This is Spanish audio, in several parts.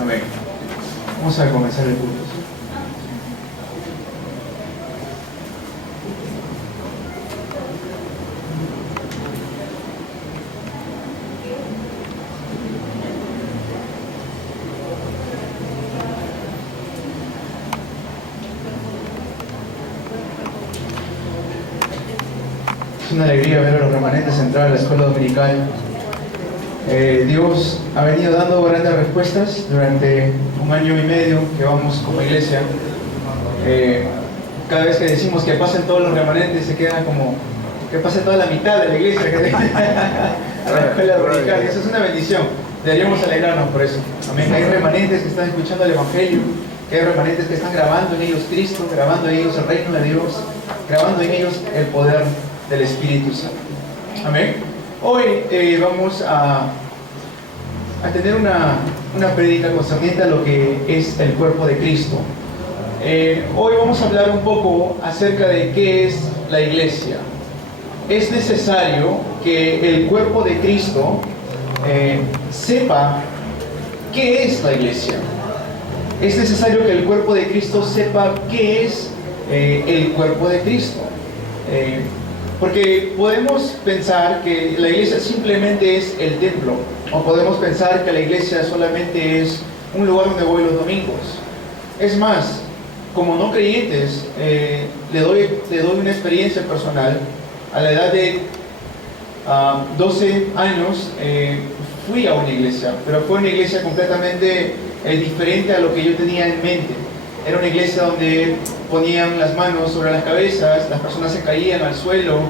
Amén. Vamos a comenzar el culto. Es una alegría ver a los remanentes entrar a la escuela dominical. Dios ha venido dando grandes respuestas durante 1 año y medio que vamos como iglesia. Cada vez que decimos que pasen todos los remanentes, se queda como que pase toda la mitad de la iglesia a la escuela dominical. Eso es una bendición. Deberíamos alegrarnos por eso. Amén. Hay remanentes que están escuchando el Evangelio, que hay remanentes que están grabando en ellos Cristo, grabando en ellos el reino de Dios, grabando en ellos el poder del Espíritu Santo. Amén. Hoy vamos a tener una prédica concerniente a lo que es el cuerpo de Cristo. Hoy vamos a hablar un poco acerca de qué es la iglesia. Es necesario que el cuerpo de Cristo sepa qué es la iglesia. Es necesario que el cuerpo de Cristo sepa qué es el cuerpo de Cristo. Porque podemos pensar que la iglesia simplemente es el templo, o podemos pensar que la iglesia solamente es un lugar donde voy los domingos. Es más, como no creyentes, le doy una experiencia personal. A la edad de 12 años fui a una iglesia, pero fue una iglesia completamente diferente a lo que yo tenía en mente. Era una iglesia donde ponían las manos sobre las cabezas, las personas se caían al suelo,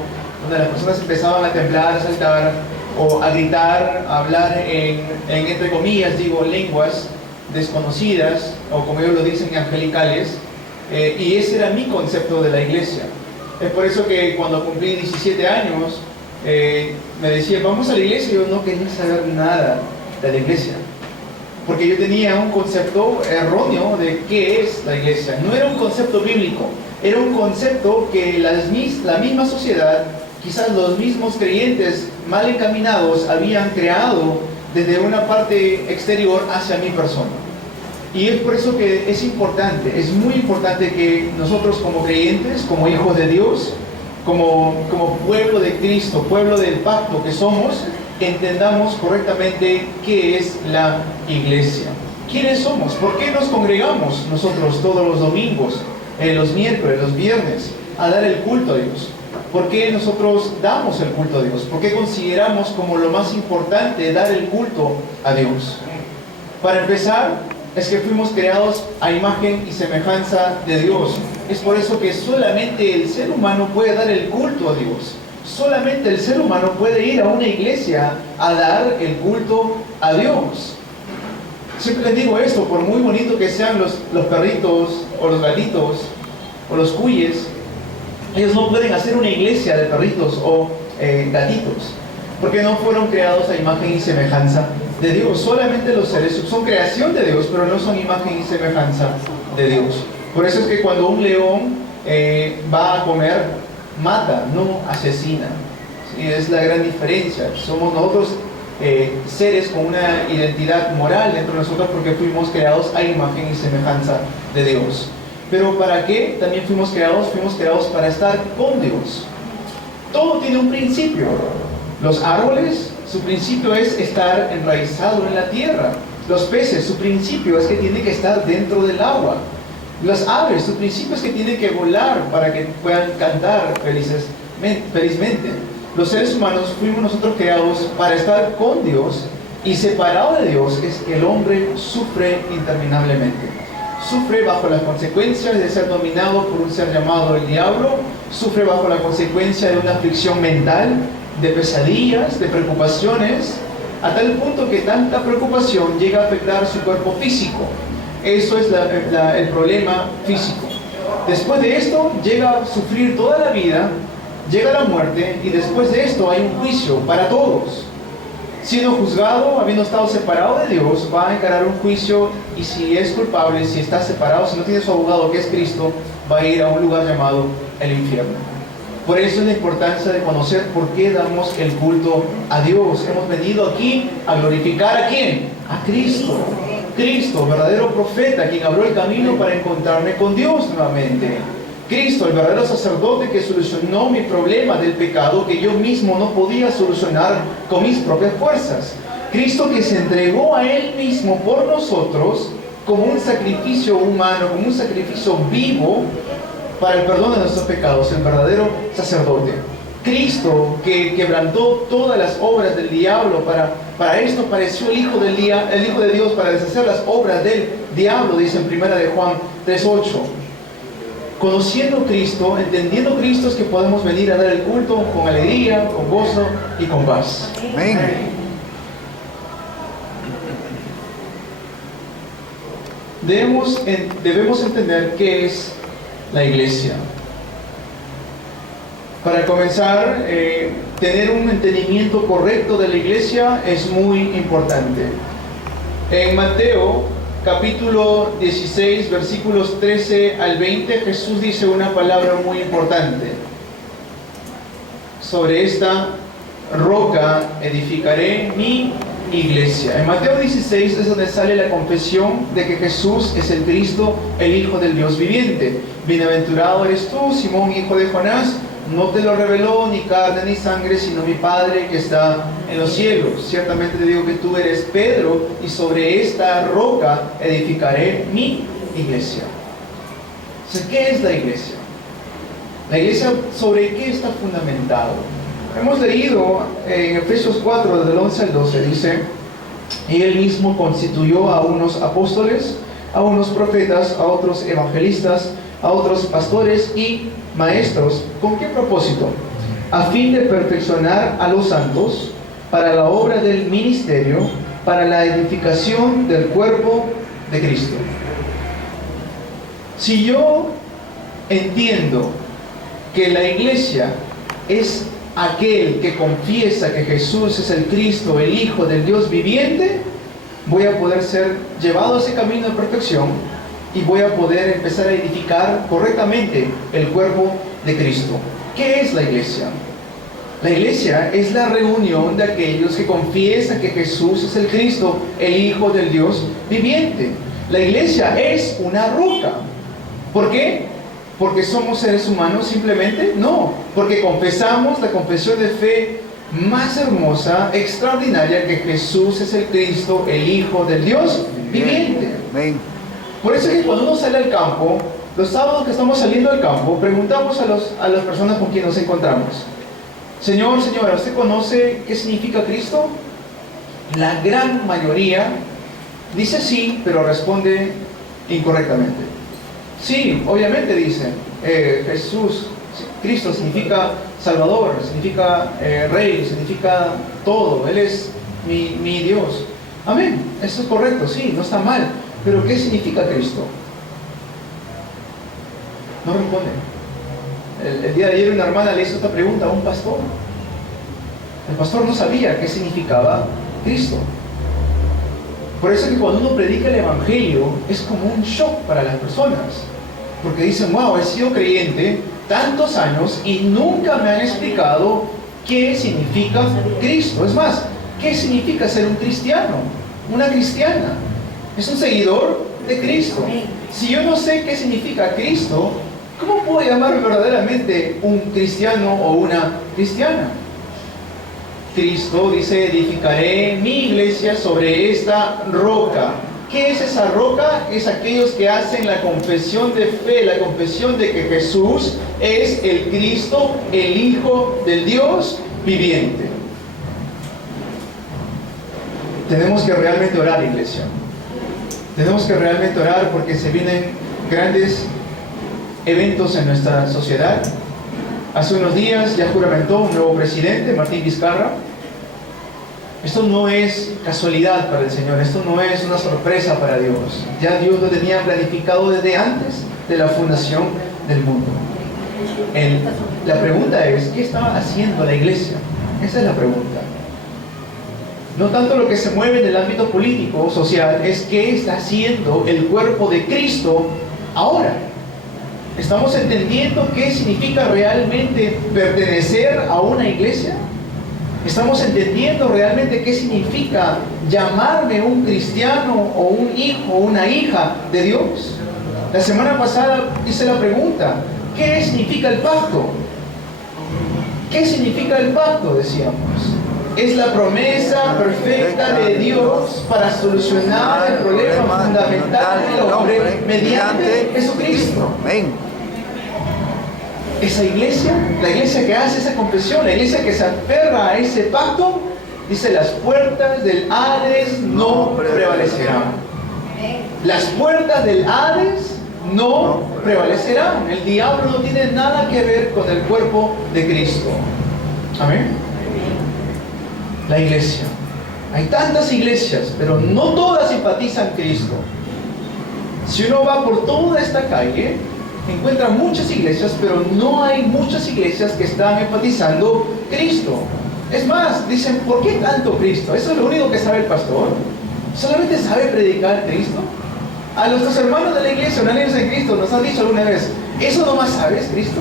donde las personas empezaban a temblar, a saltar, o a gritar, a hablar en entre comillas, lenguas desconocidas, o como ellos lo dicen, angelicales. Y ese era mi concepto de la iglesia. Es por eso que cuando cumplí 17 años, me decían, vamos a la iglesia, y yo no quería saber nada de la iglesia. Porque yo tenía un concepto erróneo de qué es la iglesia. No era un concepto bíblico, era un concepto que la misma sociedad, quizás los mismos creyentes mal encaminados, habían creado desde una parte exterior hacia mi persona. Y es por eso que es importante, es muy importante que nosotros como creyentes, como hijos de Dios, como pueblo de Cristo, pueblo del pacto que somos, entendamos correctamente qué es la iglesia. ¿Quiénes somos? ¿Por qué nos congregamos nosotros todos los domingos, los miércoles, los viernes, a dar el culto a Dios? ¿Por qué nosotros damos el culto a Dios? ¿Por qué consideramos como lo más importante dar el culto a Dios? Para empezar, es que fuimos creados a imagen y semejanza de Dios. Es por eso que solamente el ser humano puede dar el culto a Dios. Solamente el ser humano puede ir a una iglesia a dar el culto a Dios. Siempre les digo esto, por muy bonito que sean los perritos, o los gatitos, o los cuyes, ellos no pueden hacer una iglesia de perritos o gatitos, porque no fueron creados a imagen y semejanza de Dios. Solamente los seres son creación de Dios, pero no son imagen y semejanza de Dios. Por eso es que cuando un león va a comer, mata, no asesina. ¿Sí? Es la gran diferencia. Somos nosotros seres con una identidad moral dentro de nosotros porque fuimos creados a imagen y semejanza de Dios. Pero ¿para qué también fuimos creados? Fuimos creados para estar con Dios. Todo tiene un principio. Los árboles, su principio es estar enraizado en la tierra. Los peces, su principio es que tienen que estar dentro del agua. Las aves, su principio es que tienen que volar para que puedan cantar felizmente. Los seres humanos fuimos nosotros creados para estar con Dios, y separado de Dios es que el hombre sufre interminablemente. Sufre bajo las consecuencias de ser dominado por un ser llamado el diablo, sufre bajo la consecuencia de una aflicción mental, de pesadillas, de preocupaciones, a tal punto que tanta preocupación llega a afectar su cuerpo físico. Eso es el problema físico. Después de esto, llega a sufrir toda la vida, llega la muerte, y después de esto hay un juicio para todos. Siendo juzgado, habiendo estado separado de Dios, va a encarar un juicio, y si es culpable, si está separado, si no tiene su abogado que es Cristo, va a ir a un lugar llamado el infierno. Por eso es la importancia de conocer por qué damos el culto a Dios. Hemos venido aquí a glorificar ¿a quién? A Cristo. Cristo, verdadero profeta, quien abrió el camino para encontrarme con Dios nuevamente. Cristo, el verdadero sacerdote que solucionó mi problema del pecado que yo mismo no podía solucionar con mis propias fuerzas. Cristo que se entregó a Él mismo por nosotros como un sacrificio humano, como un sacrificio vivo para el perdón de nuestros pecados, el verdadero sacerdote. Cristo que quebrantó todas las obras del diablo, para esto pareció el Hijo de Dios, para deshacer las obras del diablo, dice en 1 de Juan 3:8. Conociendo Cristo, entendiendo Cristo, es que podemos venir a dar el culto con alegría, con gozo y con paz. Amén. Debemos entender qué es la iglesia. Para comenzar, tener un entendimiento correcto de la iglesia es muy importante. En Mateo capítulo 16, versículos 13 al 20, Jesús dice una palabra muy importante. Sobre esta roca edificaré mi iglesia. En Mateo 16 es donde sale la confesión de que Jesús es el Cristo, el Hijo del Dios viviente. Bienaventurado eres tú, Simón, hijo de Jonás, no te lo reveló ni carne ni sangre, sino mi Padre que está en los cielos. Ciertamente te digo que tú eres Pedro, y sobre esta roca edificaré mi iglesia. Entonces, ¿qué es la iglesia? La iglesia, ¿sobre qué está fundamentado? Hemos leído en Efesios 4, desde el 11 al 12, dice: y Él mismo constituyó a unos apóstoles, a unos profetas, a otros evangelistas, a otros pastores y maestros. ¿Con qué propósito? A fin de perfeccionar a los santos para la obra del ministerio, para la edificación del cuerpo de Cristo. Si yo entiendo que la iglesia es aquel que confiesa que Jesús es el Cristo, el Hijo del Dios viviente, voy a poder ser llevado a ese camino de perfección y voy a poder empezar a edificar correctamente el cuerpo de Cristo. ¿Qué es la iglesia? La iglesia es la reunión de aquellos que confiesan que Jesús es el Cristo, el Hijo del Dios viviente. La iglesia es una roca. ¿Por qué? ¿Porque somos seres humanos simplemente? No, porque confesamos la confesión de fe más hermosa, extraordinaria, que Jesús es el Cristo, el Hijo del Dios viviente. Amén. Por eso es que cuando uno sale al campo, los sábados que estamos saliendo al campo, preguntamos a las personas con quien nos encontramos: Señor, señora, ¿usted conoce qué significa Cristo? La gran mayoría dice sí, pero responde incorrectamente. Sí, obviamente dicen, Jesús, Cristo significa Salvador, significa Rey, significa todo, Él es mi Dios. Amén, eso es correcto, sí, no está mal. Pero ¿qué significa Cristo? No responde. El día de ayer una hermana le hizo esta pregunta a un pastor. El pastor no sabía qué significaba Cristo. Por eso es que cuando uno predica el Evangelio es como un shock para las personas. Porque dicen: wow, he sido creyente tantos años y nunca me han explicado qué significa Cristo. Es más, ¿qué significa ser un cristiano? Una cristiana. Es un seguidor de Cristo. Si yo no sé qué significa Cristo, ¿cómo puedo llamarme verdaderamente un cristiano o una cristiana? Cristo dice: edificaré mi iglesia sobre esta roca. ¿Qué es esa roca? Es aquellos que hacen la confesión de fe, la confesión de que Jesús es el Cristo, el Hijo del Dios viviente. Tenemos que realmente orar, iglesia. Tenemos que realmente orar porque se vienen grandes eventos en nuestra sociedad. Hace unos días ya juramentó un nuevo presidente, Martín Vizcarra. Esto no es casualidad para el Señor, esto no es una sorpresa para Dios. Ya Dios lo tenía planificado desde antes de la fundación del mundo. La pregunta es: ¿qué estaba haciendo la iglesia? Esa es la pregunta. No tanto lo que se mueve en el ámbito político o social, es qué está haciendo el cuerpo de Cristo ahora. ¿Estamos entendiendo qué significa realmente pertenecer a una iglesia? ¿Estamos entendiendo realmente qué significa llamarme un cristiano o un hijo o una hija de Dios? La semana pasada hice la pregunta, ¿qué significa el pacto? ¿Qué significa el pacto? Decíamos. Es la promesa perfecta de Dios para solucionar el problema fundamental del hombre mediante Jesucristo. Esa iglesia, la iglesia que hace esa confesión, la iglesia que se aferra a ese pacto, dice: las puertas del Hades no prevalecerán. Las puertas del Hades no prevalecerán. El diablo no tiene nada que ver con el cuerpo de Cristo. Amén. La iglesia. Hay tantas iglesias, pero no todas simpatizan Cristo. Si uno va por toda esta calle, encuentra muchas iglesias, pero no hay muchas iglesias que están enfatizando Cristo. Es más, dicen: ¿por qué tanto Cristo? ¿Eso es lo único que sabe el pastor? ¿Solamente sabe predicar Cristo? A nuestros hermanos de la iglesia, unánimes en Cristo, nos han dicho alguna vez: ¿eso nomás sabes, Cristo?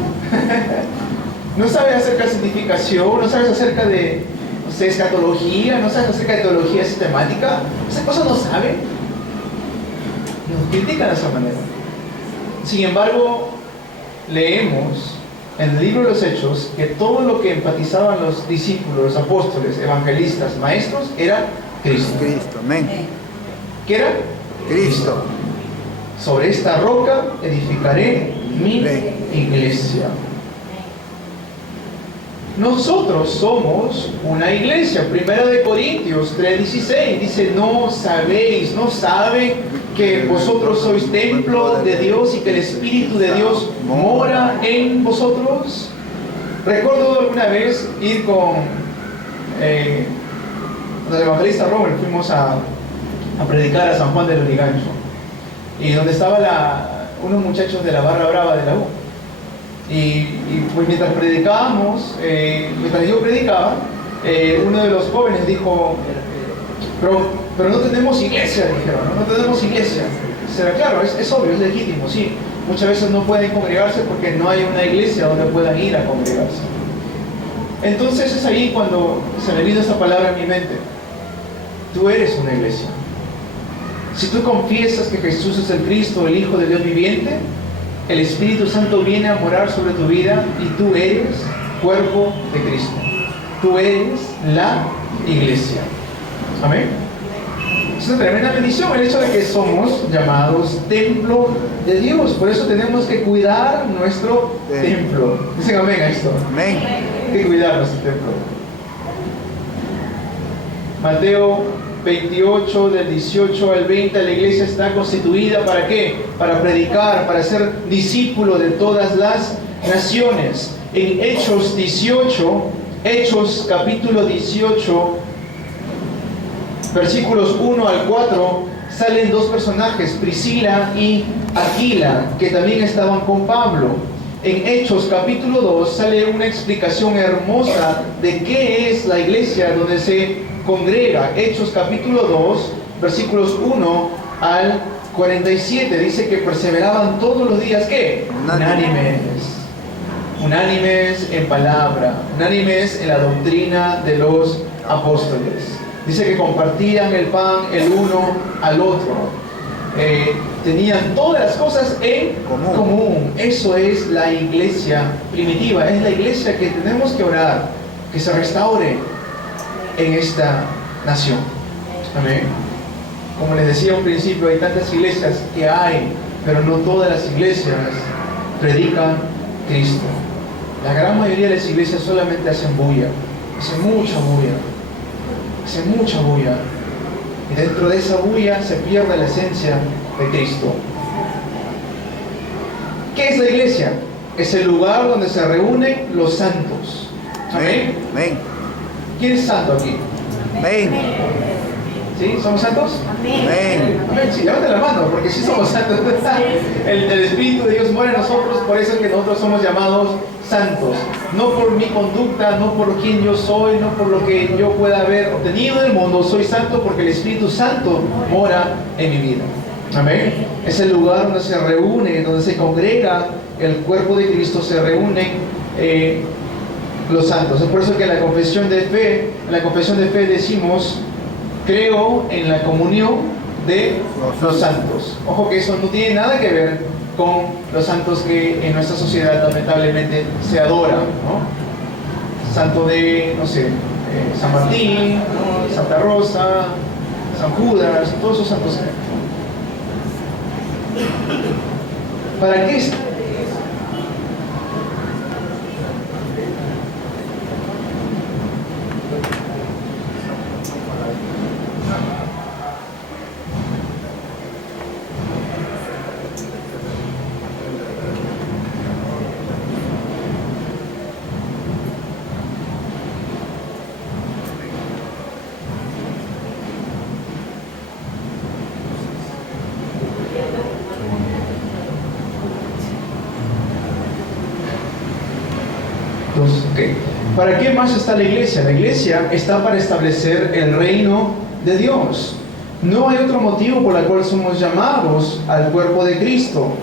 ¿No sabes acerca de santificación? ¿No sabes acerca de, no sé, escatología? ¿No sabes acerca de teología sistemática? ¿Esas cosas no saben? Nos critican de esa manera. Sin embargo, leemos en el libro de los Hechos que todo lo que enfatizaban los discípulos, los apóstoles, evangelistas, maestros, era Cristo. Cristo, amén. ¿Qué era? Cristo. Sobre esta roca edificaré mi iglesia. Nosotros somos una iglesia. 1 Corintios 3:16 dice: no sabéis, no saben que vosotros sois templo de Dios y que el Espíritu de Dios mora en vosotros. Recuerdo alguna vez ir con el evangelista Robert. Fuimos a predicar a San Juan del Lurigancho, y donde estaban unos muchachos de la barra brava de la U. Y pues mientras predicábamos, mientras yo predicaba, uno de los jóvenes dijo: pero no tenemos iglesia, dijeron, no tenemos iglesia. Será claro, es obvio, es legítimo, sí. Muchas veces no pueden congregarse porque no hay una iglesia donde puedan ir a congregarse. Entonces es ahí cuando se me vino esta palabra en mi mente: tú eres una iglesia. Si tú confiesas que Jesús es el Cristo, el Hijo de Dios viviente, el Espíritu Santo viene a morar sobre tu vida y tú eres cuerpo de Cristo. Tú eres la iglesia. Amén. Es una tremenda bendición el hecho de que somos llamados templo de Dios. Por eso tenemos que cuidar nuestro templo. Dicen amén a esto. Amén. Hay que cuidar nuestro templo. Mateo 28, del 18 al 20, la iglesia está constituida ¿para qué? Para predicar, para ser discípulo de todas las naciones. En Hechos 18, Hechos capítulo 18, versículos 1 al 4, salen dos personajes, Priscila y Aquila, que también estaban con Pablo. En Hechos capítulo 2 sale una explicación hermosa de qué es la iglesia donde se congrega. Hechos capítulo 2, versículos 1 al 47, dice que perseveraban todos los días, ¿qué? Unánimes en palabra, unánimes en la doctrina de los apóstoles. Dice que compartían el pan el uno al otro. Tenían todas las cosas en común. Eso es la iglesia primitiva. Es la iglesia que tenemos que orar, que se restaure en esta nación. Amén. Como les decía al principio, hay tantas iglesias que hay, pero no todas las iglesias predican Cristo. La gran mayoría de las iglesias solamente hacen bulla, hacen mucha bulla, y dentro de esa bulla se pierde la esencia de Cristo. ¿Qué es la iglesia? Es el lugar donde se reúnen los santos. Amén. Amén. ¿Quién es santo aquí? Amén. ¿Sí? ¿Somos santos? Amén. Amén. Sí, levanten la mano, porque sí somos santos. El Espíritu de Dios mora en nosotros, por eso es que nosotros somos llamados santos. No por mi conducta, no por quien yo soy, no por lo que yo pueda haber obtenido del mundo. Soy santo porque el Espíritu Santo mora en mi vida. Amén. Es el lugar donde se reúne, donde se congrega el cuerpo de Cristo, se reúnen los santos. Es por eso que en la confesión de fe decimos: creo en la comunión de los santos. Ojo que eso no tiene nada que ver con los santos que en nuestra sociedad lamentablemente se adoran, ¿no? Santo de, no sé, San Martín, ¿no? Santa Rosa, San Judas, todos esos santos. ¿Para qué? Okay. ¿Para qué más está la iglesia? La iglesia está para establecer el reino de Dios. No hay otro motivo por el cual somos llamados al cuerpo de Cristo.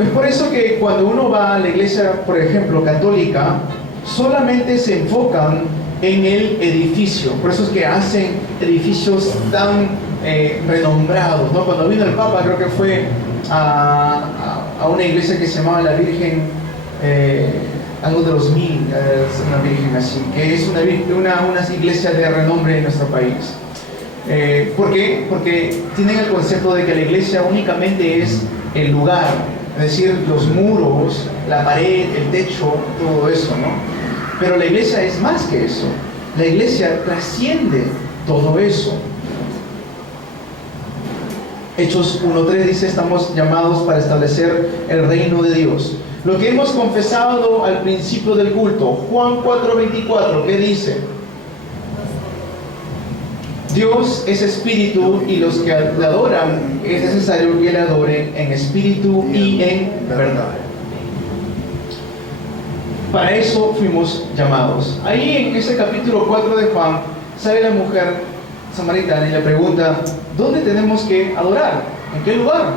Es por eso que cuando uno va a la iglesia, por ejemplo, católica, solamente se enfocan en el edificio. Por eso es que hacen edificios tan renombrados, ¿no? Cuando vino el Papa, creo que fue a una iglesia que se llamaba la Virgen... algo de los 1000, es una virgen así, que es una iglesia de renombre en nuestro país. ¿Por qué? Porque tienen el concepto de que la iglesia únicamente es el lugar, es decir, los muros, la pared, el techo, todo eso, ¿no? Pero la iglesia es más que eso. La iglesia trasciende todo eso. Hechos 1:3 dice: estamos llamados para establecer el reino de Dios. Lo que hemos confesado al principio del culto, Juan 4:24, ¿qué dice? Dios es espíritu y los que le adoran es necesario que le adoren en espíritu y en verdad. Para eso fuimos llamados. Ahí en ese capítulo 4 de Juan sale la mujer samaritana y le pregunta: ¿dónde tenemos que adorar? ¿En qué lugar?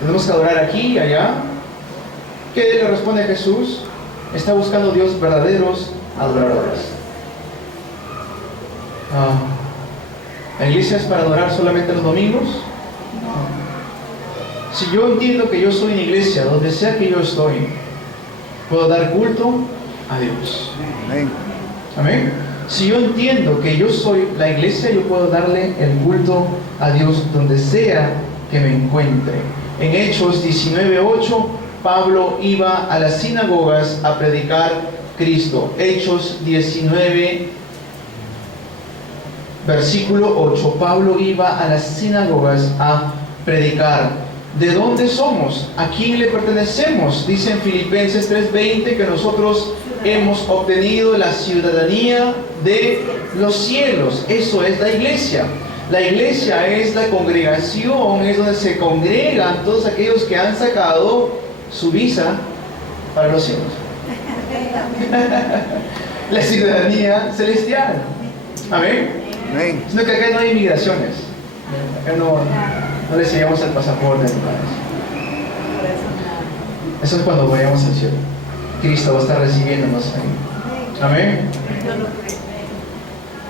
¿Tenemos que adorar aquí y allá? ¿Qué le responde Jesús? Está buscando Dios verdaderos adoradores. ¿La iglesia es para adorar solamente los domingos? No. Si yo entiendo que yo soy una iglesia, donde sea que yo estoy, puedo dar culto a Dios. Amén. Amén. Si yo entiendo que yo soy la iglesia, yo puedo darle el culto a Dios donde sea que me encuentre. En Hechos 19:8, Pablo iba a las sinagogas a predicar Cristo. Hechos 19, versículo 8. Pablo iba a las sinagogas a predicar. ¿De dónde somos? ¿A quién le pertenecemos? Dice en Filipenses 3:20 que nosotros hemos obtenido la ciudadanía de los cielos. Eso es la iglesia. La iglesia es la congregación, es donde se congregan todos aquellos que han sacado su visa para los cielos. La ciudadanía celestial. Amén. Amén. Sino que acá no hay inmigraciones. Acá no le sellamos el pasaporte. Eso es cuando vayamos al cielo. Cristo va a estar recibiéndonos ahí. Amén.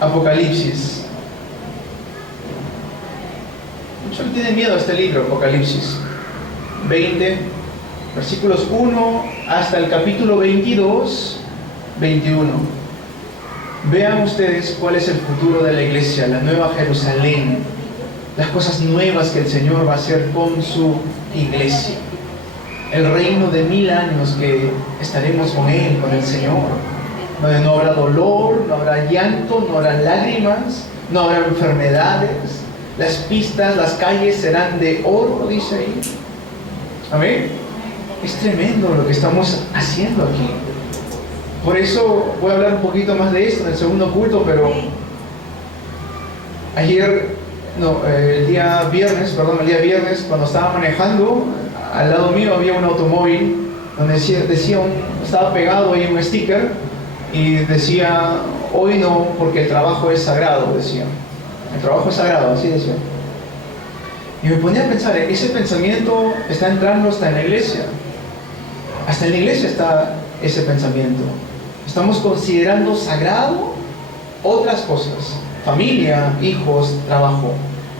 Apocalipsis. Muchos tienen miedo a este libro, Apocalipsis 20, versículos 1 hasta el capítulo 22, 21. Vean ustedes cuál es el futuro de la iglesia, la nueva Jerusalén, las cosas nuevas que el Señor va a hacer con su iglesia. El reino de 1000 años que estaremos con Él, con el Señor, donde no habrá dolor, no habrá llanto, no habrá lágrimas, no habrá enfermedades. Las pistas, las calles serán de oro, dice ahí. Amén. Es tremendo lo que estamos haciendo aquí. Por eso voy a hablar un poquito más de esto en el segundo culto, pero el día viernes, cuando estaba manejando, al lado mío había un automóvil donde estaba pegado ahí un sticker y decía: hoy no, porque el trabajo es sagrado, decía. El trabajo es sagrado, así decía. Y me ponía a pensar, ese pensamiento está entrando hasta en la iglesia. Hasta en la iglesia está ese pensamiento. Estamos considerando sagrado otras cosas: familia, hijos, trabajo,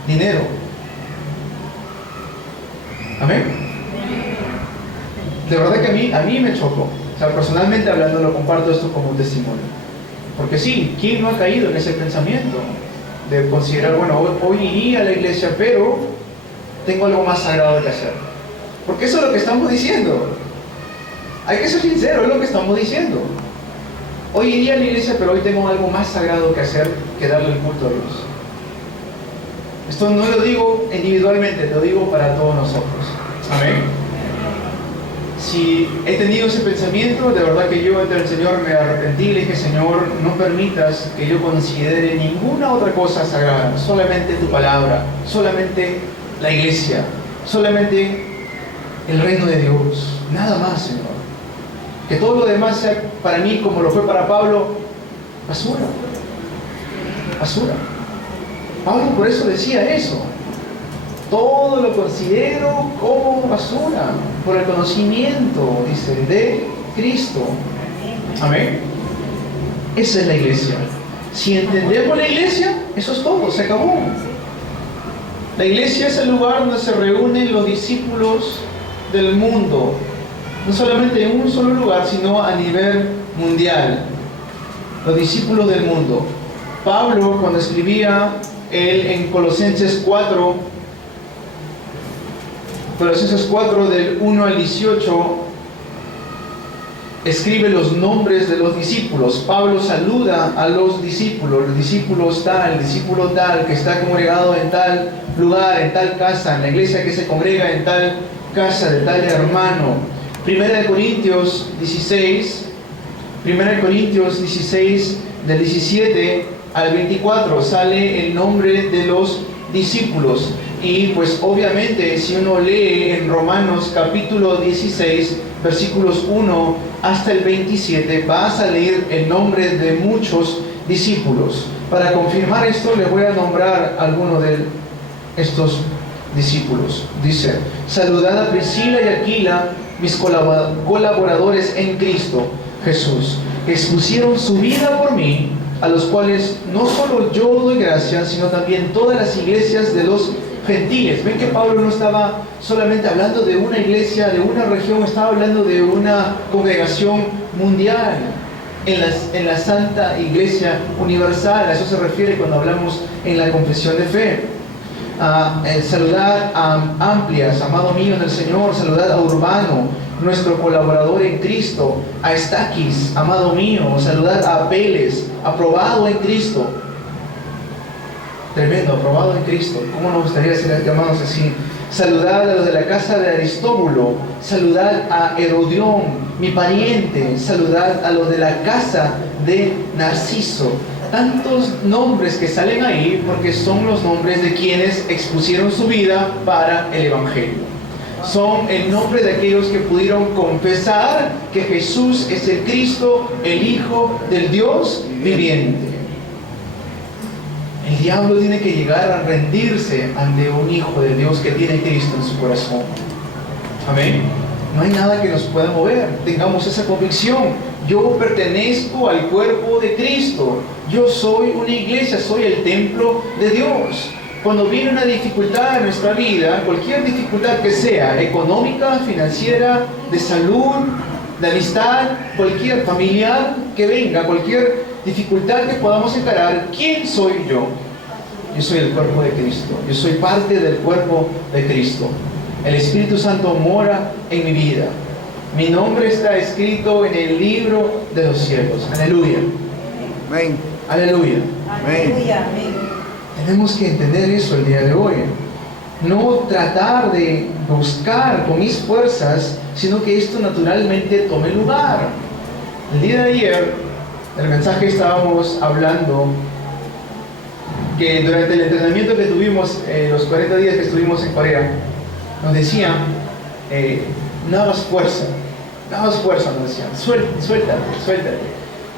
dinero. Amén. De verdad que a mí me chocó. O sea, personalmente hablando, lo comparto esto como un testimonio. Porque sí, ¿quién no ha caído en ese pensamiento? De considerar, bueno, hoy iría a la iglesia, pero tengo algo más sagrado que hacer. Porque eso es lo que estamos diciendo. Hay que ser sincero, es lo que estamos diciendo. Hoy iría a la iglesia, pero hoy tengo algo más sagrado que hacer que darle el culto a Dios. Esto no lo digo individualmente, lo digo para todos nosotros. Amén. Si he tenido ese pensamiento, de verdad que yo ante el Señor me arrepentí y le dije: Señor, no permitas que yo considere ninguna otra cosa sagrada, solamente tu palabra, solamente la iglesia, solamente el reino de Dios, nada más, Señor. Que todo lo demás sea para mí, como lo fue para Pablo, basura. Basura. Pablo por eso decía eso. Todo lo considero como basura, por el conocimiento, dice, de Cristo. Amén. Esa es la iglesia. Si entendemos la iglesia, eso es todo, se acabó. La iglesia es el lugar donde se reúnen los discípulos del mundo, no solamente en un solo lugar, sino a nivel mundial. Los discípulos del mundo. Pablo, cuando escribía él en Colosenses 4 del 1 al 18, escribe los nombres de los discípulos. Pablo saluda a los discípulos discípulo tal, que está congregado en tal lugar, en tal casa, en la iglesia que se congrega en tal casa, de tal hermano. Primera de Corintios 16, del 17 al 24, sale el nombre de los discípulos. Y pues obviamente si uno lee en Romanos capítulo 16, versículos 1 hasta el 27, va a salir el nombre de muchos discípulos. Para confirmar esto, les voy a nombrar algunos de estos discípulos. Dice: saludad a Priscila y Aquila, mis colaboradores en Cristo Jesús, que expusieron su vida por mí, a los cuales no solo yo doy gracias, sino también todas las iglesias de los gentiles. Ven que Pablo no estaba solamente hablando de una iglesia, de una región, estaba hablando de una congregación mundial, en la Santa Iglesia Universal. A eso se refiere cuando hablamos en la confesión de fe. Saludad a Amplias, amado mío en el Señor. Saludad a Urbano, nuestro colaborador en Cristo. A Estaquis, amado mío. Saludad a Apeles, aprobado en Cristo. Tremendo, aprobado en Cristo. ¿Cómo nos gustaría ser llamados así? Saludad a los de la casa de Aristóbulo. Saludad a Herodión, mi pariente. Saludad a los de la casa de Narciso. Tantos nombres que salen ahí porque son los nombres de quienes expusieron su vida para el Evangelio. Son el nombre de aquellos que pudieron confesar que Jesús es el Cristo, el Hijo del Dios viviente. El diablo tiene que llegar a rendirse ante un hijo de Dios que tiene Cristo en su corazón. Amén. No hay nada que nos pueda mover. Tengamos esa convicción. Yo pertenezco al cuerpo de Cristo. Yo soy una iglesia, soy el templo de Dios. Cuando viene una dificultad en nuestra vida, cualquier dificultad que sea, económica, financiera, de salud, de amistad, cualquier familiar que venga, cualquier dificultad que podamos encarar, ¿quién soy yo? Yo soy el cuerpo de Cristo. Yo soy parte del cuerpo de Cristo. El Espíritu Santo mora en mi vida. Mi nombre está escrito en el libro de los cielos. Aleluya. Amén. Aleluya. Aleluya. Tenemos que entender eso el día de hoy. No tratar de buscar con mis fuerzas, sino que esto naturalmente tome lugar. El día de ayer, el mensaje estábamos hablando que durante el entrenamiento que tuvimos, los 40 días que estuvimos en Corea, nos decían, no hagas fuerza, nos decían, suéltate.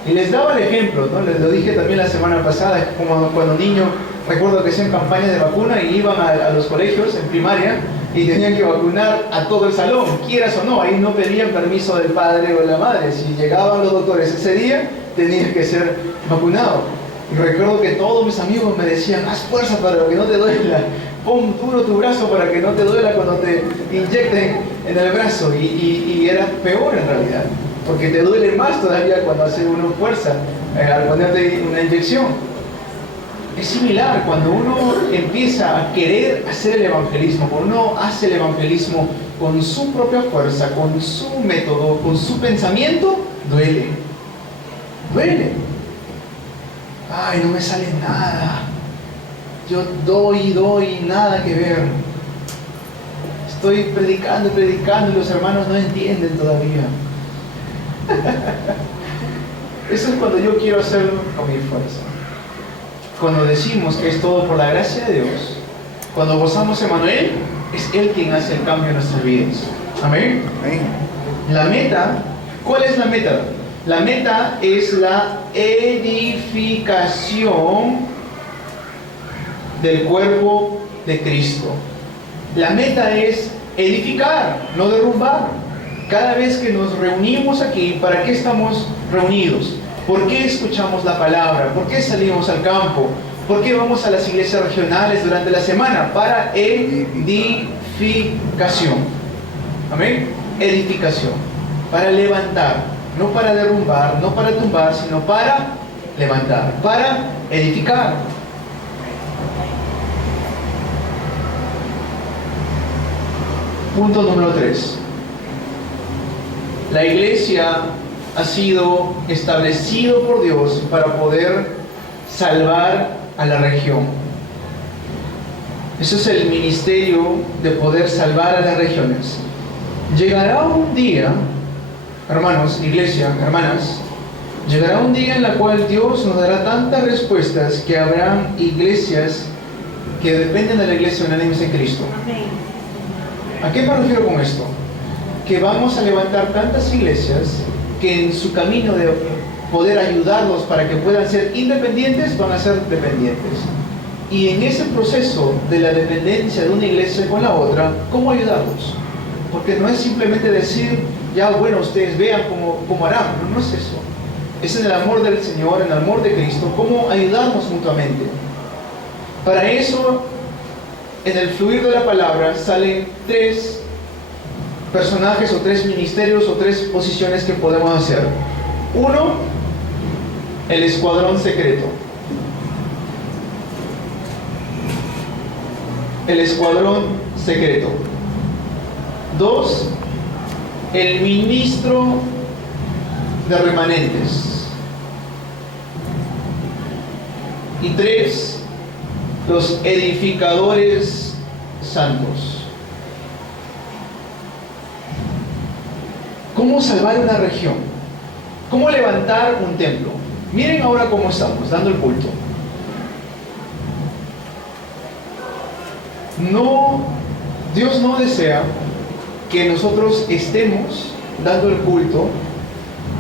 Y les daba el ejemplo, ¿no? Les lo dije también la semana pasada, como cuando niño, recuerdo que hacían campañas de vacuna y iban a los colegios en primaria y tenían que vacunar a todo el salón, quieras o no. Ahí no pedían permiso del padre o de la madre. Si llegaban los doctores ese día, tenías que ser vacunado. Y recuerdo que todos mis amigos me decían: haz fuerza para que no te duela, pon duro tu brazo para que no te duela cuando te inyecten en el brazo. Y era peor en realidad, porque te duele más todavía cuando hace uno fuerza al ponerte una inyección. Es similar cuando uno empieza a querer hacer el evangelismo, cuando uno hace el evangelismo con su propia fuerza, con su método, con su pensamiento, duele. Duele. Ay, no me sale nada. Yo doy, nada que ver. Estoy predicando y los hermanos no entienden todavía. Eso es cuando yo quiero hacerlo con mi fuerza. Cuando decimos que es todo por la gracia de Dios, cuando gozamos a Emmanuel, es Él quien hace el cambio en nuestras vidas. Amén. Amén. La meta, ¿cuál es la meta? La meta es la edificación del cuerpo de Cristo. La meta es edificar, no derrumbar. Cada vez que nos reunimos aquí, ¿para qué estamos reunidos? ¿Por qué escuchamos la palabra? ¿Por qué salimos al campo? ¿Por qué vamos a las iglesias regionales durante la semana? Para edificación. Amén. Edificación. Para levantar. No para derrumbar, no para tumbar, sino para levantar. Para edificar. Punto número 3. La iglesia ha sido establecido por Dios para poder salvar a la región. Ese es el ministerio de poder salvar a las regiones. Llegará un día, hermanos, iglesia, hermanas, llegará un día en la cual Dios nos dará tantas respuestas que habrán iglesias que dependen de la iglesia unánimes en Cristo. ¿A qué me refiero con esto? Que vamos a levantar tantas iglesias que en su camino de poder ayudarlos para que puedan ser independientes, van a ser dependientes. Y en ese proceso de la dependencia de una iglesia con la otra, ¿cómo ayudarlos? Porque no es simplemente decir, ya bueno, ustedes vean cómo harán. No es eso. Es en el amor del Señor, en el amor de Cristo, cómo ayudarnos mutuamente. Para eso, en el fluir de la palabra, salen 3 personajes o 3 ministerios o 3 posiciones que podemos hacer. 1, el escuadrón secreto. El escuadrón secreto. 2, el ministro de remanentes. Y 3, los edificadores santos. ¿Cómo salvar una región? ¿Cómo levantar un templo? Miren ahora cómo estamos, dando el culto. Dios no desea que nosotros estemos dando el culto,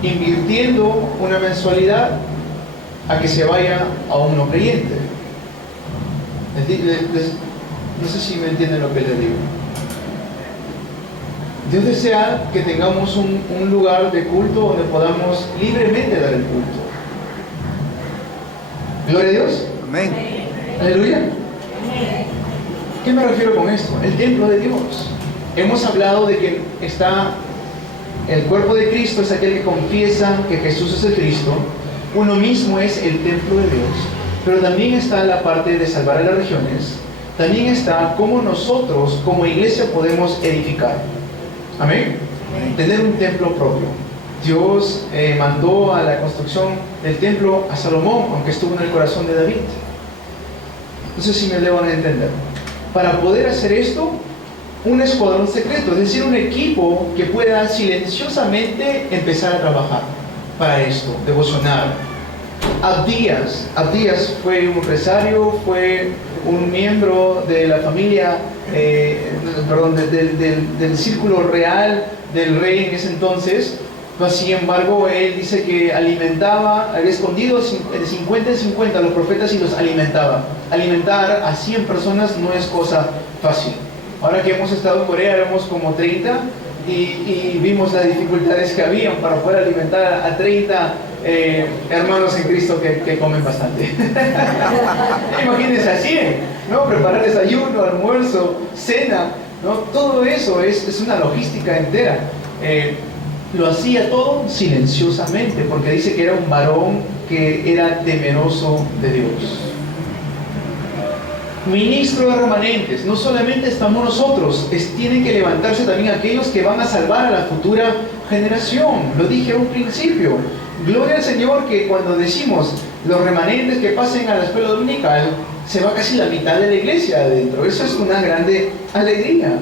invirtiendo una mensualidad a que se vaya a un no creyente. No sé si me entienden lo que les digo. Dios desea que tengamos un lugar de culto donde podamos libremente dar el culto. Gloria a Dios. Amén. Aleluya. ¿Qué me refiero con esto? El templo de Dios. Hemos hablado de que está el cuerpo de Cristo, es aquel que confiesa que Jesús es el Cristo. Uno mismo es el templo de Dios. Pero también está la parte de salvar a las regiones. También está cómo nosotros como iglesia podemos edificar. Amén. Tener un templo propio. Dios mandó a la construcción del templo a Salomón, aunque estuvo en el corazón de David. No sé si me debo entender. Para poder hacer esto, un escuadrón secreto, es decir, un equipo que pueda silenciosamente empezar a trabajar para esto, devocionar. Abdías fue un empresario, fue un miembro de la familia, del círculo real del rey en ese entonces. Sin embargo, él dice que alimentaba, había escondido de 50 en 50 a los profetas y los alimentaba. Alimentar a 100 personas no es cosa fácil. Ahora que hemos estado en Corea, éramos como 30 y vimos las dificultades que habían para poder alimentar a 30 hermanos en Cristo que comen bastante. Imagínense a 100, ¿no? Preparar desayuno, almuerzo, cena, ¿no? Todo eso es una logística entera. Lo hacía todo silenciosamente, porque dice que era un varón que era temeroso de Dios. Ministro de remanentes, no solamente estamos nosotros, tienen que levantarse también aquellos que van a salvar a la futura generación. Lo dije a un principio. Gloria al Señor que cuando decimos los remanentes que pasen a la escuela dominical, se va casi la mitad de la iglesia adentro. Eso es una grande alegría.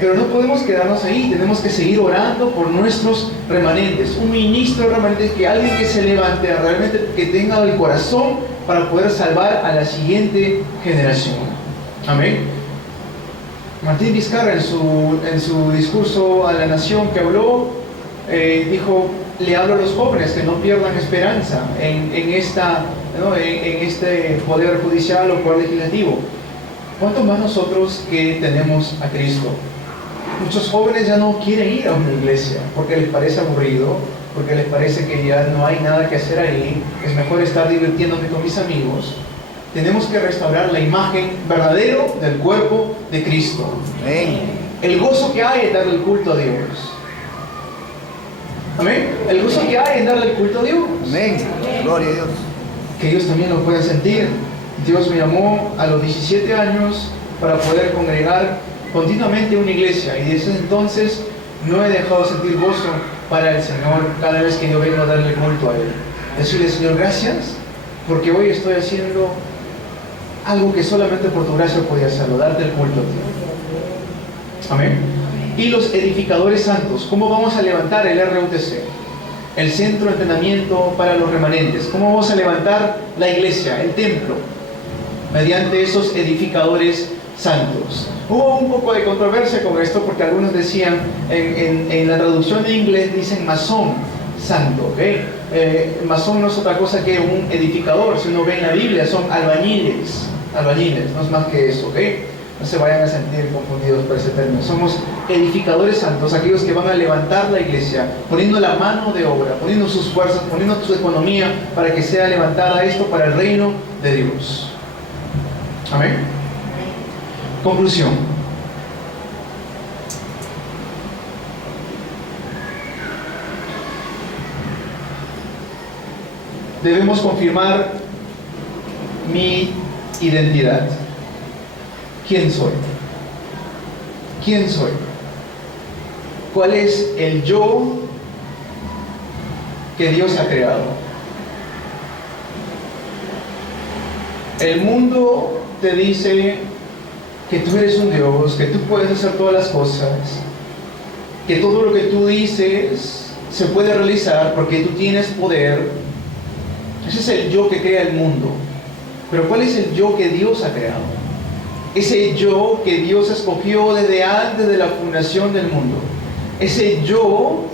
Pero no podemos quedarnos ahí, tenemos que seguir orando por nuestros remanentes. Un ministro de remanentes, que alguien que se levante, realmente que tenga el corazón para poder salvar a la siguiente generación. Amén. Martín Vizcarra en su discurso a la nación que habló, dijo: le hablo a los jóvenes que no pierdan esperanza en este poder judicial o poder legislativo. ¿Cuánto más nosotros que tenemos a Cristo? Muchos jóvenes ya no quieren ir a una iglesia porque les parece aburrido, porque les parece que ya no hay nada que hacer ahí, es mejor estar divirtiéndome con mis amigos. Tenemos que restaurar la imagen verdadera del cuerpo de Cristo. Amén. El gozo que hay en darle el culto a Dios. Amén. El gozo que hay en darle el culto a Dios. Amén. Gloria a Dios. Que ellos también lo puedan sentir. Dios me llamó a los 17 años para poder congregar continuamente una iglesia, y desde entonces no he dejado de sentir gozo para el Señor cada vez que yo vengo a darle culto a Él. Decirle: Señor, gracias, porque hoy estoy haciendo algo que solamente por tu gracia podía hacerlo, darte el culto a ti. Amén. Y los edificadores santos, ¿cómo vamos a levantar el RUTC? El centro de entrenamiento para los remanentes. ¿Cómo vamos a levantar la iglesia, el templo? Mediante esos edificadores santos. Hubo un poco de controversia con esto, porque algunos decían, en la traducción en inglés dicen masón santo, ¿okay? Masón no es otra cosa que un edificador. Si uno ve en la Biblia, son albañiles, no es más que eso, ¿ok? No se vayan a sentir confundidos por ese término. Somos edificadores santos, aquellos que van a levantar la iglesia, poniendo la mano de obra, poniendo sus fuerzas, poniendo su economía para que sea levantada esto para el reino de Dios. Amén. Conclusión. Debemos confirmar mi identidad. ¿Quién soy? ¿Quién soy? ¿Cuál es el yo que Dios ha creado? El mundo te dice que tú eres un Dios, que tú puedes hacer todas las cosas, que todo lo que tú dices se puede realizar porque tú tienes poder. Ese es el yo que crea el mundo. Pero ¿cuál es el yo que Dios ha creado? Ese yo que Dios escogió desde antes de la fundación del mundo. Ese yo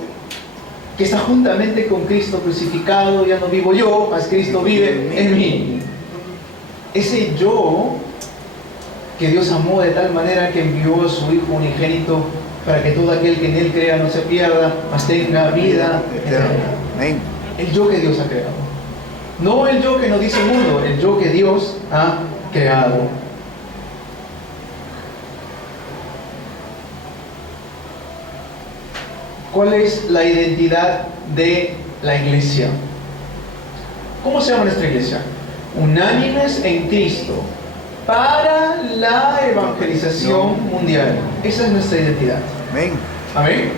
que está juntamente con Cristo crucificado. Ya no vivo yo, mas Cristo vive en mí. Ese yo que Dios amó de tal manera que envió a su Hijo unigénito para que todo aquel que en Él crea no se pierda, mas tenga vida eterna. El yo que Dios ha creado. No el yo que nos dice el mundo, el yo que Dios ha creado. ¿Cuál es la identidad de la iglesia? ¿Cómo se llama nuestra iglesia? Unánimes en Cristo para la evangelización mundial. Esa es nuestra identidad. Amén. Amén.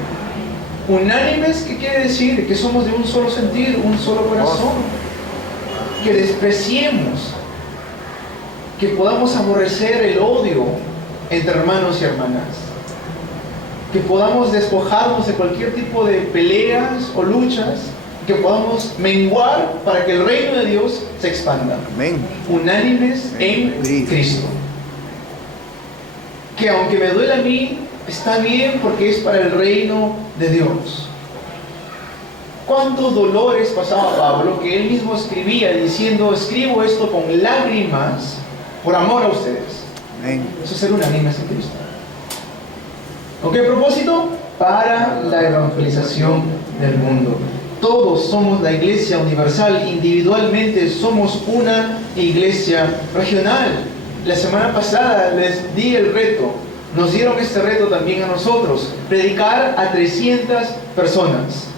Unánimes, ¿qué quiere decir? Que somos de un solo sentir, un solo corazón. Que despreciemos, que podamos aborrecer el odio entre hermanos y hermanas, que podamos despojarnos de cualquier tipo de peleas o luchas, que podamos menguar para que el reino de Dios se expanda. Amén. Unánimes en Cristo. Que aunque me duele a mí, está bien porque es para el reino de Dios. ¿Cuántos dolores pasaba Pablo que él mismo escribía diciendo: escribo esto con lágrimas por amor a ustedes? Amén. Eso es ser unánimes en Cristo. ¿Con qué propósito? Para la evangelización del mundo. Todos somos la iglesia universal, individualmente somos una iglesia regional. La semana pasada les di el reto, nos dieron este reto también a nosotros, predicar a 300 personas.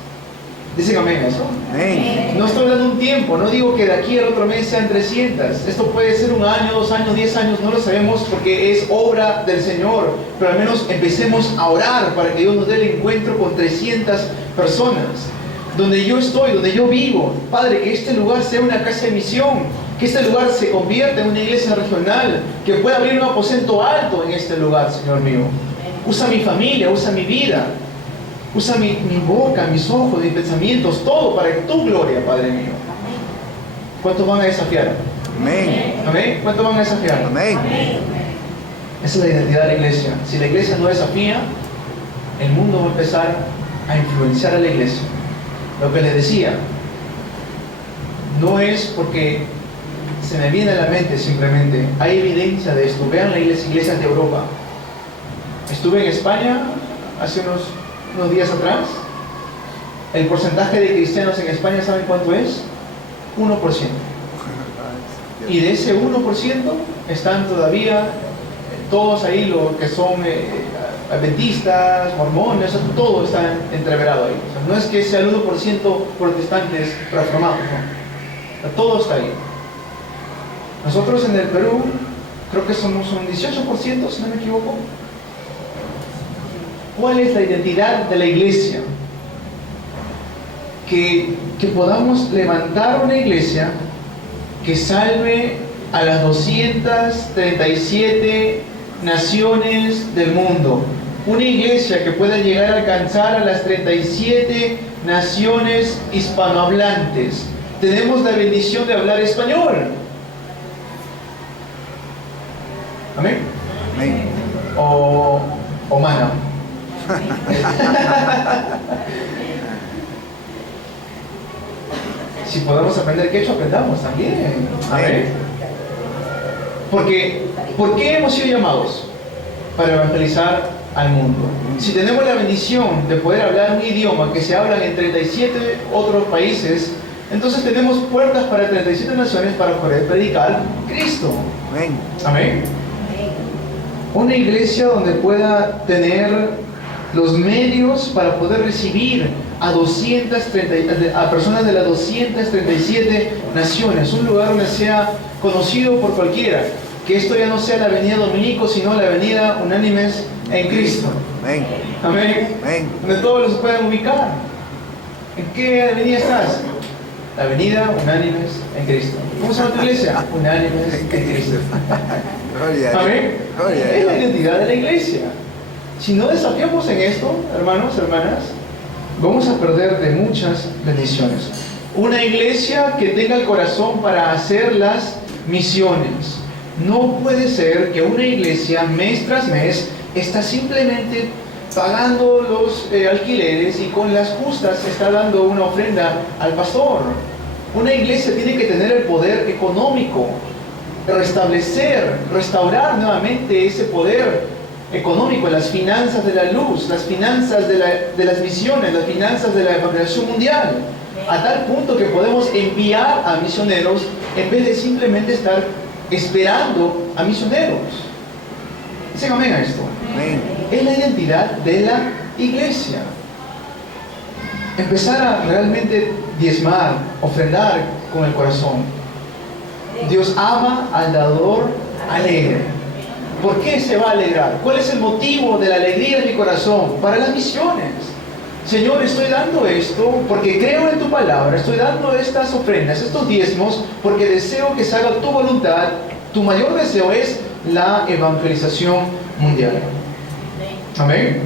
Dicen amén a eso. Amén. No estoy dando un tiempo, no digo que de aquí al otro mes sean 300. Esto puede ser 1 año, 2 años, 10 años, no lo sabemos porque es obra del Señor. Pero al menos empecemos a orar para que Dios nos dé el encuentro con 300 personas. Donde yo estoy, donde yo vivo. Padre, que este lugar sea una casa de misión. Que este lugar se convierta en una iglesia regional. Que pueda abrir un aposento alto en este lugar, Señor mío. Usa mi familia, usa mi vida. Usa mi boca, mis ojos, mis pensamientos, todo para tu gloria, Padre mío. ¿Cuántos van a desafiar? Amén. ¿Amén? ¿Cuántos van a desafiar? Amén. Esa es la identidad de la iglesia. Si la iglesia no desafía, el mundo va a empezar a influenciar a la iglesia. Lo que les decía, no es porque se me viene a la mente simplemente. Hay evidencia de esto. Vean las iglesias de Europa. Estuve en España hace unos días atrás. El porcentaje de cristianos en España, ¿saben cuánto es? 1%. Y de ese 1% están todavía todos ahí los que son adventistas, mormones, todo está entreverado ahí. O sea, no es que sea el 1% protestantes reformados, no. Todo está ahí. Nosotros en el Perú, creo que somos un 18%, si no me equivoco. ¿Cuál es la identidad de la iglesia? Que podamos levantar una iglesia que salve a las 237 naciones del mundo. Una iglesia que pueda llegar a alcanzar a las 37 naciones hispanohablantes. Tenemos la bendición de hablar español. ¿Amén? Amén. O mana. Si podemos aprender quechua, aprendamos también. Amén. Porque, ¿por qué hemos sido llamados? Para evangelizar al mundo. Si tenemos la bendición de poder hablar un idioma que se habla en 37 otros países, entonces tenemos puertas para 37 naciones para poder predicar Cristo. Amén. Amén. Una iglesia donde pueda tener los medios para poder recibir a personas de las 237 naciones. Un lugar donde sea conocido por cualquiera. Que esto ya no sea la avenida Dominico, sino la avenida Unánimes en Cristo. Amén. Amén. Amén. Donde todos los puedan ubicar. ¿En qué avenida estás? La avenida Unánimes en Cristo. ¿Cómo se llama tu iglesia? Unánimes en Cristo. Gloria a Dios. Amén. Gloria a Es la Dios. identidad de la iglesia. Si no desafiamos en esto, hermanos, hermanas, vamos a perder de muchas bendiciones. Una iglesia que tenga el corazón para hacer las misiones. No puede ser que una iglesia mes tras mes está simplemente pagando los alquileres y con las justas está dando una ofrenda al pastor. Una iglesia tiene que tener el poder económico, restablecer, restaurar nuevamente ese poder económico, las finanzas de la luz, las finanzas de las misiones, las finanzas de la evangelización mundial, a tal punto que podemos enviar a misioneros en vez de simplemente estar esperando a misioneros. Dicen amén a esto. Amén. Es la identidad de la iglesia. Empezar a realmente diezmar, ofrendar con el corazón. Dios ama al dador alegre. ¿Por qué se va a alegrar? ¿Cuál es el motivo de la alegría de mi corazón? Para las misiones. Señor, estoy dando esto porque creo en tu palabra, estoy dando estas ofrendas, estos diezmos, porque deseo que se haga tu voluntad. Tu mayor deseo es la evangelización mundial. Amén.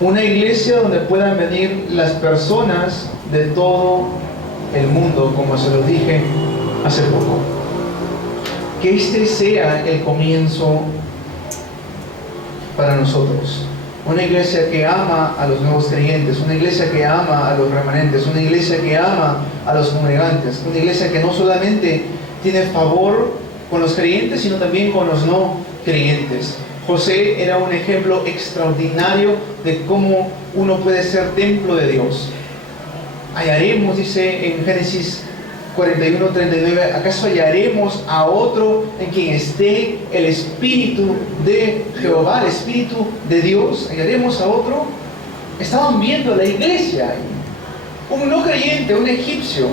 Una iglesia donde puedan venir las personas de todo el mundo, como se los dije hace poco. Que este sea el comienzo para nosotros. Una iglesia que ama a los nuevos creyentes, una iglesia que ama a los remanentes, una iglesia que ama a los congregantes, una iglesia que no solamente tiene favor con los creyentes, sino también con los no creyentes. José era un ejemplo extraordinario de cómo uno puede ser templo de Dios. Hallaremos, dice en Génesis 41:39, ¿acaso hallaremos a otro en quien esté el Espíritu de Jehová, el Espíritu de Dios? ¿Hallaremos a otro? Estaban viendo la iglesia, un no creyente, un egipcio,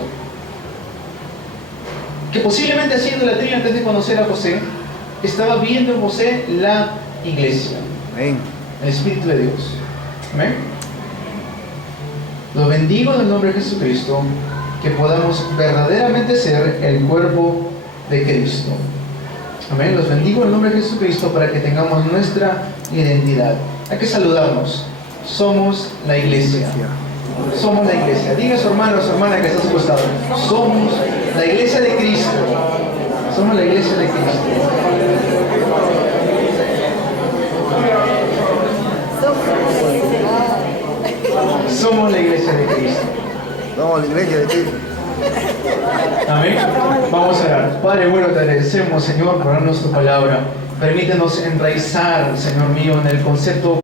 que posiblemente hacía idolatría antes de conocer a José, estaba viendo en José la iglesia, Amén. el Espíritu de Dios. Amén. Lo bendigo en el nombre de Jesucristo, que podamos verdaderamente ser el cuerpo de Cristo. Amén. Los bendigo en el nombre de Jesucristo para que tengamos nuestra identidad. Hay que saludarnos. Somos la iglesia. Somos la iglesia. Diga a su hermano o su hermana que está a su costado. Somos la iglesia de Cristo. Somos la iglesia de Cristo. Somos la iglesia de Cristo. Somos la iglesia de Cristo. Amén. Vamos a orar. Padre bueno, te agradecemos, Señor, por darnos tu palabra. Permítenos enraizar, Señor mío, en el concepto